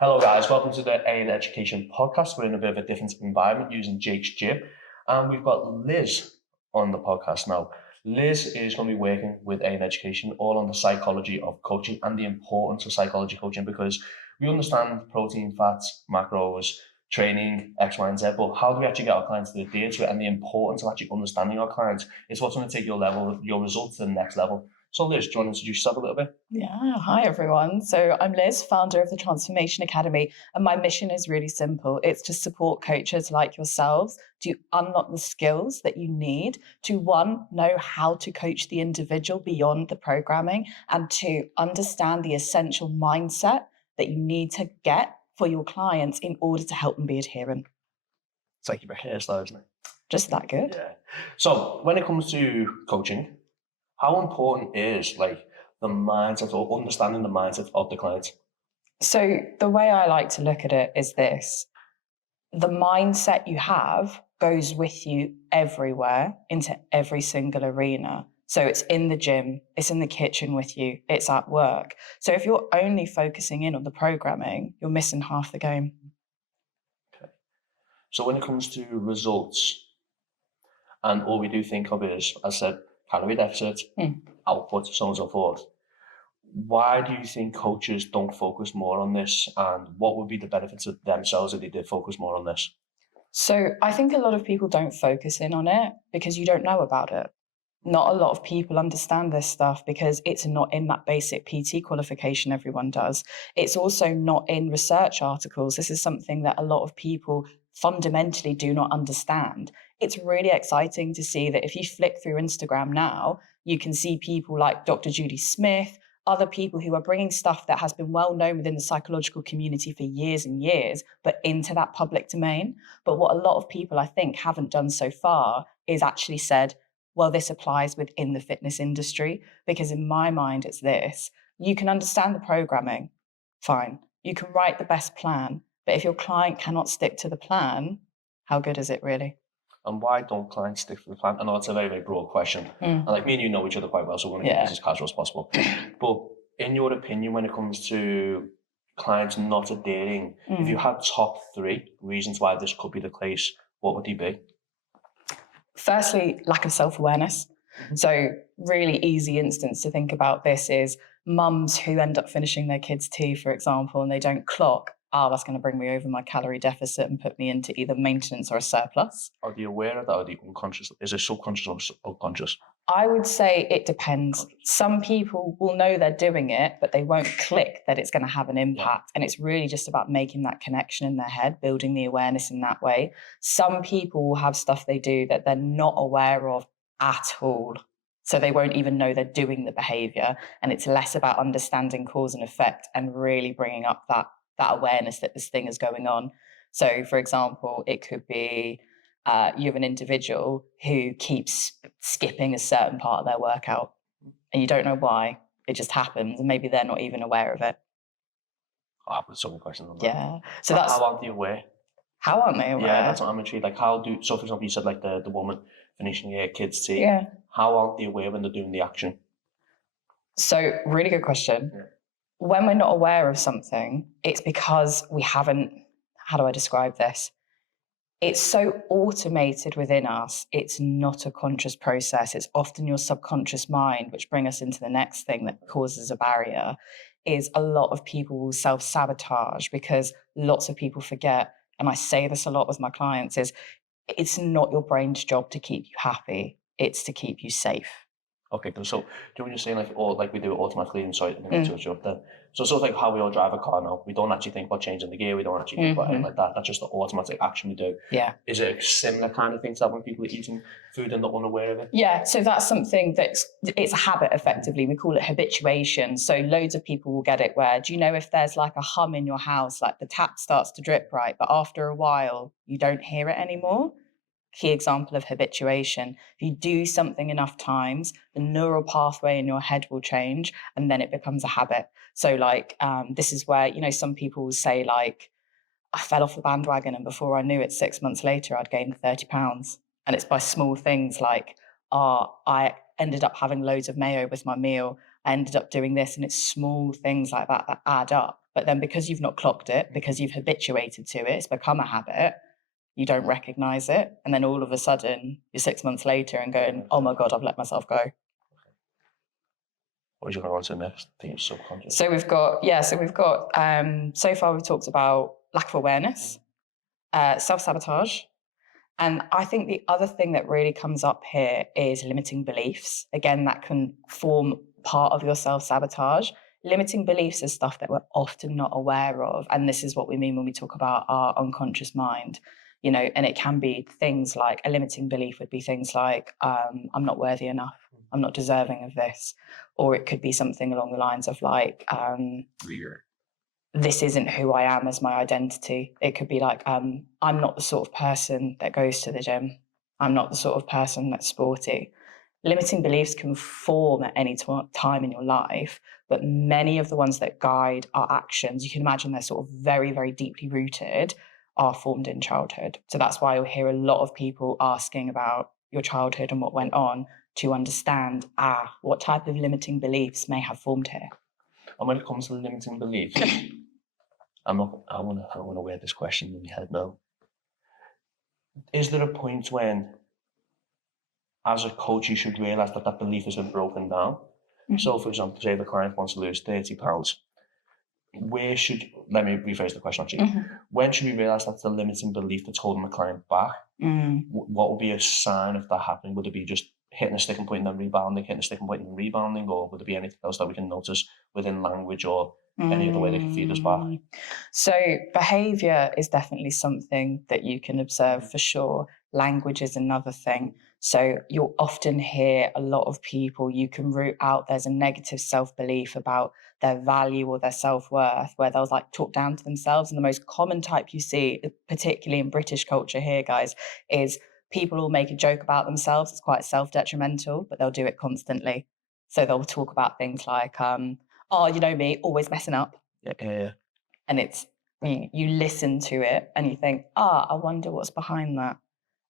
Hello guys, welcome to the A in Education podcast. We're in a bit of a different environment using Jake's gym. And we've got Liz on the podcast now. Liz is going to be working with A in Education all on the psychology of coaching and the importance of psychology coaching, because we understand protein, fats, macros, training, X, Y, and Z, but how do we actually get our clients to adhere to it, and the importance of actually understanding our clients is what's going to take your results to the next level. So Liz, do you want to introduce yourself a little bit? Yeah, hi everyone. So I'm Liz, founder of the Transformation Academy, and my mission is really simple. It's to support coaches like yourselves to unlock the skills that you need to, one, know how to coach the individual beyond the programming, and two, understand the essential mindset that you need to get for your clients in order to help them be adherent. It's like your hairstyle, isn't it? Just that good. Yeah. So when it comes to coaching, how important is the mindset or understanding the mindset of the client? So the way I like to look at it is this. The mindset you have goes with you everywhere, into every single arena. So it's in the gym, it's in the kitchen with you, it's at work. So if you're only focusing in on the programming, you're missing half the game. Okay. So when it comes to results, and all we do think of is, as I said, calorie deficit, output, so on and so forth. Why do you think coaches don't focus more on this, and what would be the benefits of themselves if they did focus more on this? So I think a lot of people don't focus in on it because you don't know about it. Not a lot of people understand this stuff because it's not in that basic PT qualification everyone does. It's also not in research articles. This is something that a lot of people fundamentally do not understand. It's really exciting to see that if you flick through Instagram now, you can see people like Dr. Judy Smith, other people who are bringing stuff that has been well known within the psychological community for years and years, but into that public domain. But what a lot of people, I think, haven't done so far is actually said, well, this applies within the fitness industry, because in my mind, it's this. You can understand the programming, fine. You can write the best plan, but if your client cannot stick to the plan, how good is it really? And why don't clients stick to the plan? I know it's a very, very broad question. And like me and you know each other quite well, so we're going to keep this as casual as possible. But in your opinion, when it comes to clients not adhering, if you had top 3 reasons why this could be the case, what would they be? Firstly, lack of self-awareness. So really easy instance to think about this is mums who end up finishing their kids' tea, for example, and they don't clock, that's going to bring me over my calorie deficit and put me into either maintenance or a surplus. Are they aware of that? Are they unconscious? Is it subconscious or unconscious? I would say it depends. Some people will know they're doing it, but they won't click that it's going to have an impact. And it's really just about making that connection in their head, building the awareness in that way. Some people will have stuff they do that they're not aware of at all. So they won't even know they're doing the behavior. And it's less about understanding cause and effect and really bringing up that awareness that this thing is going on. So, for example, it could be you have an individual who keeps skipping a certain part of their workout and you don't know why. It just happens, and maybe they're not even aware of it. I've got so many questions on that. Yeah. So that's how aren't they aware? How aren't they aware? Yeah, that's what I'm intrigued. Like, so for example, you said like the woman finishing her kids' tea. Yeah. How aren't they aware when they're doing the action? So, really good question. Yeah. When we're not aware of something, it's because we haven't, how do I describe this? It's so automated within us. It's not a conscious process. It's often your subconscious mind, which brings us into the next thing that causes a barrier, is a lot of people will self-sabotage because lots of people forget, and I say this a lot with my clients, is it's not your brain's job to keep you happy. It's to keep you safe. Okay, so do when you're saying like we do it automatically inside and then switch up then. So it's sort of like how we all drive a car now. We don't actually think about changing the gear, we don't actually think about anything like that. That's just the automatic action we do. Yeah. Is it a similar kind of thing to that when people are eating food and they're unaware of it? Yeah, so that's something it's a habit effectively. We call it habituation. So loads of people will get it where, do you know if there's like a hum in your house, like the tap starts to drip right, but after a while you don't hear it anymore? Key example of habituation. If you do something enough times, the neural pathway in your head will change and then it becomes a habit. So like, this is where, some people will say like, I fell off the bandwagon and before I knew it, 6 months later, I'd gained 30 pounds. And it's by small things like, I ended up having loads of mayo with my meal. I ended up doing this, and it's small things like that add up. But then because you've not clocked it, because you've habituated to it, it's become a habit, you don't recognize it. And then all of a sudden, you're 6 months later and going, oh my God, I've let myself go. What are you going to answer next? I think it's subconscious. So we've got, so far we've talked about lack of awareness, self-sabotage. And I think the other thing that really comes up here is limiting beliefs. Again, that can form part of your self-sabotage. Limiting beliefs is stuff that we're often not aware of. And this is what we mean when we talk about our unconscious mind, you know, and it can be things like, a limiting belief would be things like, I'm not worthy enough. I'm not deserving of this. Or it could be something along the lines of like, this isn't who I am as my identity. It could be like, I'm not the sort of person that goes to the gym. I'm not the sort of person that's sporty. Limiting beliefs can form at any time in your life, but many of the ones that guide our actions, you can imagine they're sort of very, very deeply rooted, are formed in childhood. So that's why you'll hear a lot of people asking about your childhood and what went on to understand, what type of limiting beliefs may have formed here. And when it comes to limiting beliefs, I want to wear this question in my head now. Is there a point when, as a coach, you should realise that that belief has been broken down? Mm-hmm. So, for example, say the client wants to lose 30 pounds. Let me rephrase the question actually. Mm-hmm. When should we realise that's the limiting belief that's holding the client back? Mm. What would be a sign of that happening? Would it be just hitting a sticking point and then rebounding, or would there be anything else that we can notice within language or any other way they can feed us back? So behaviour is definitely something that you can observe for sure. Language is another thing. So you'll often hear a lot of people, you can root out there's a negative self-belief about their value or their self-worth, where they'll like talk down to themselves. And the most common type you see, particularly in British culture here, guys, is people will make a joke about themselves. It's quite self-detrimental, but they'll do it constantly. So they'll talk about things like, oh, you know me, always messing up. Yeah. And it's, you listen to it and you think, I wonder what's behind that.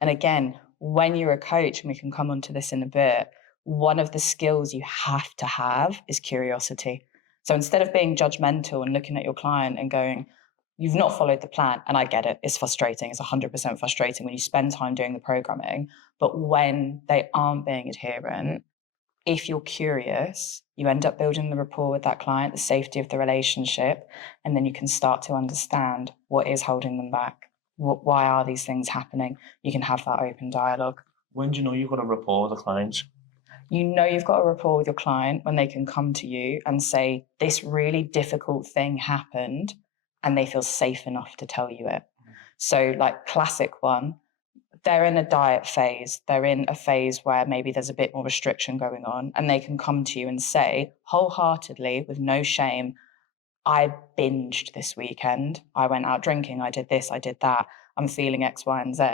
And again, when you're a coach, and we can come onto this in a bit, one of the skills you have to have is curiosity. So instead of being judgmental and looking at your client and going, you've not followed the plan, and I get it, it's frustrating, it's 100% frustrating when you spend time doing the programming, but when they aren't being adherent, if you're curious, you end up building the rapport with that client, the safety of the relationship, and then you can start to understand what is holding them back. Why are these things happening? You can have that open dialogue. When do you know you've got a rapport with the client? You know you've got a rapport with your client when they can come to you and say, this really difficult thing happened, and they feel safe enough to tell you it. So like classic one, they're in a diet phase. They're in a phase where maybe there's a bit more restriction going on, and they can come to you and say wholeheartedly with no shame, I binged this weekend. I went out drinking. I did this. I did that. I'm feeling X, Y, and Z.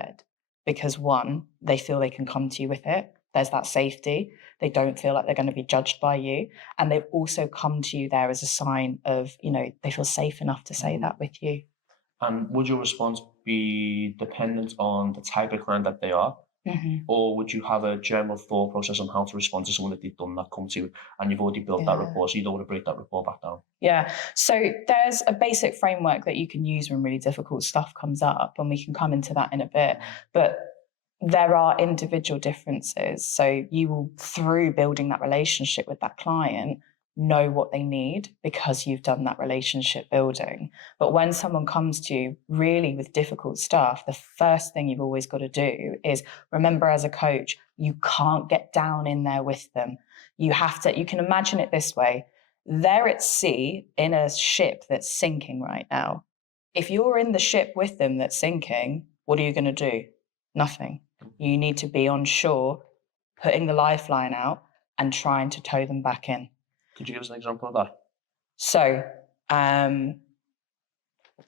Because one, they feel they can come to you with it. There's that safety. They don't feel like they're going to be judged by you. And they've also come to you there as a sign of, they feel safe enough to say that with you. And would your response be dependent on the type of client that they are? Mm-hmm. Or would you have a general thought process on how to respond to someone that they've done that come to you and you've already built that rapport, so you don't want to break that rapport back down? Yeah. So there's a basic framework that you can use when really difficult stuff comes up, and we can come into that in a bit. But there are individual differences. So you will, through building that relationship with that client, know what they need because you've done that relationship building. But when someone comes to you really with difficult stuff, the first thing you've always got to do is remember, as a coach, you can't get down in there with them. You can imagine it this way. They're at sea in a ship that's sinking right now. If you're in the ship with them that's sinking, what are you going to do? Nothing. You need to be on shore, putting the lifeline out and trying to tow them back in. Could you give us an example of that? So,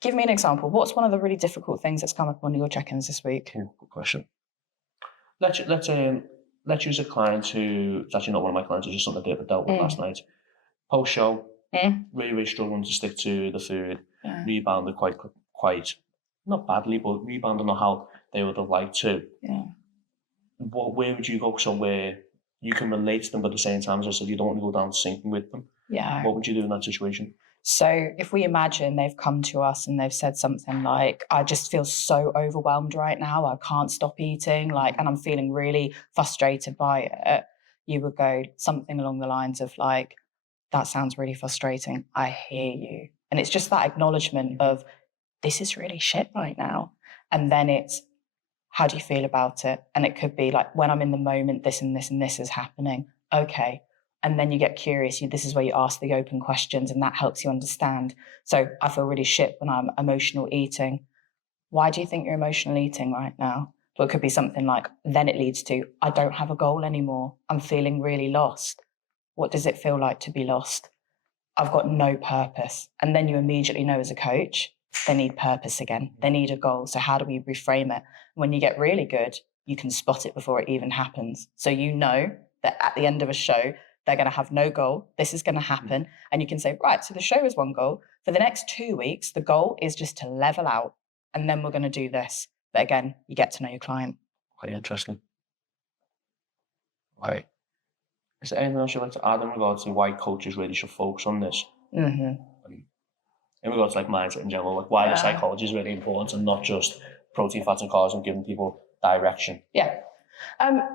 give me an example. What's one of the really difficult things that's come up on your check-ins this week? Good question. Let's use a client who, it's actually not one of my clients, it's just something I dealt with last night. Post-show, really struggling to stick to the food, rebounded quite, not badly, but rebounded on how they would have liked to. Yeah. Where would you go so where you can relate to them, but at the same time, as I said, you don't want to go down sinking with them? Yeah. What would you do in that situation? So if we imagine they've come to us and they've said something like, I just feel so overwhelmed right now, I can't stop eating, like, and I'm feeling really frustrated by it, you would go something along the lines of like, that sounds really frustrating. I hear you. And it's just that acknowledgement of this is really shit right now. And then it's, how do you feel about it? And it could be like, when I'm in the moment, this and this and this is happening. Okay. And then you get curious. This is where you ask the open questions, and that helps you understand. So I feel really shit when I'm emotional eating. Why do you think you're emotional eating right now? Well, it could be something like, then it leads to, I don't have a goal anymore. I'm feeling really lost. What does it feel like to be lost? I've got no purpose. And then you immediately know as a coach, they need purpose again. They need a goal. So how do we reframe it? When you get really good, you can spot it before it even happens. So you know that at the end of a show, they're going to have no goal. This is going to happen. And you can say, right, so the show is one goal. For the next 2 weeks, the goal is just to level out. And then we're going to do this. But again, you get to know your client. Quite interesting. Right. Is there anything else you'd like to add in regards to why coaches really should focus on this? Mm-hmm. In regards to like mindset in general, like why the Yeah. psychology is really important and not just protein, fats, and carbs and giving people direction. Yeah.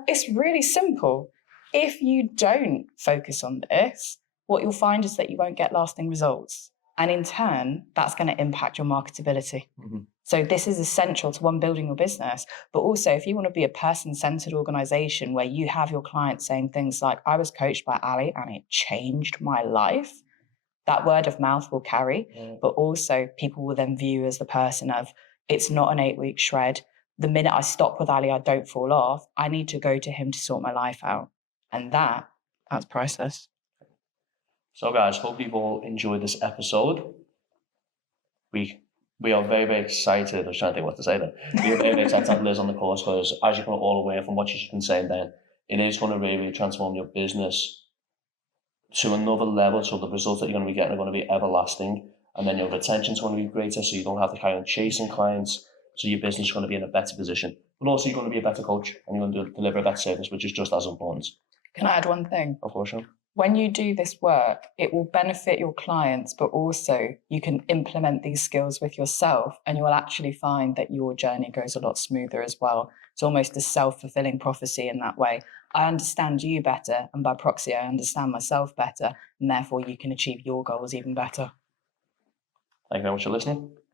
It's really simple. If you don't focus on this, what you'll find is that you won't get lasting results. And in turn, that's going to impact your marketability. Mhm. So this is essential to, one, building your business, but also if you want to be a person-centered organization where you have your clients saying things like, I was coached by Ali and it changed my life, that word of mouth will carry, but also people will then view as the person of, it's not an 8-week shred. The minute I stop with Ali, I don't fall off. I need to go to him to sort my life out. And that's priceless. So guys, hope you've all enjoyed this episode. We are very, very excited. I was trying to think what to say there. We are very, very excited to have Liz on the course because, as you can all aware from what she's been saying then, it is going to really, really transform your business to another level. So the results that you're going to be getting are going to be everlasting. And then your retention's going to be greater, so you don't have to carry on chasing clients. So your business is going to be in a better position. But also you're going to be a better coach and you're going to deliver a better service, which is just as important. Can I add one thing? Of course, Sean. When you do this work, it will benefit your clients, but also you can implement these skills with yourself and you will actually find that your journey goes a lot smoother as well. It's almost a self-fulfilling prophecy in that way. I understand you better, and by proxy, I understand myself better, and therefore you can achieve your goals even better. Thank you very much for listening.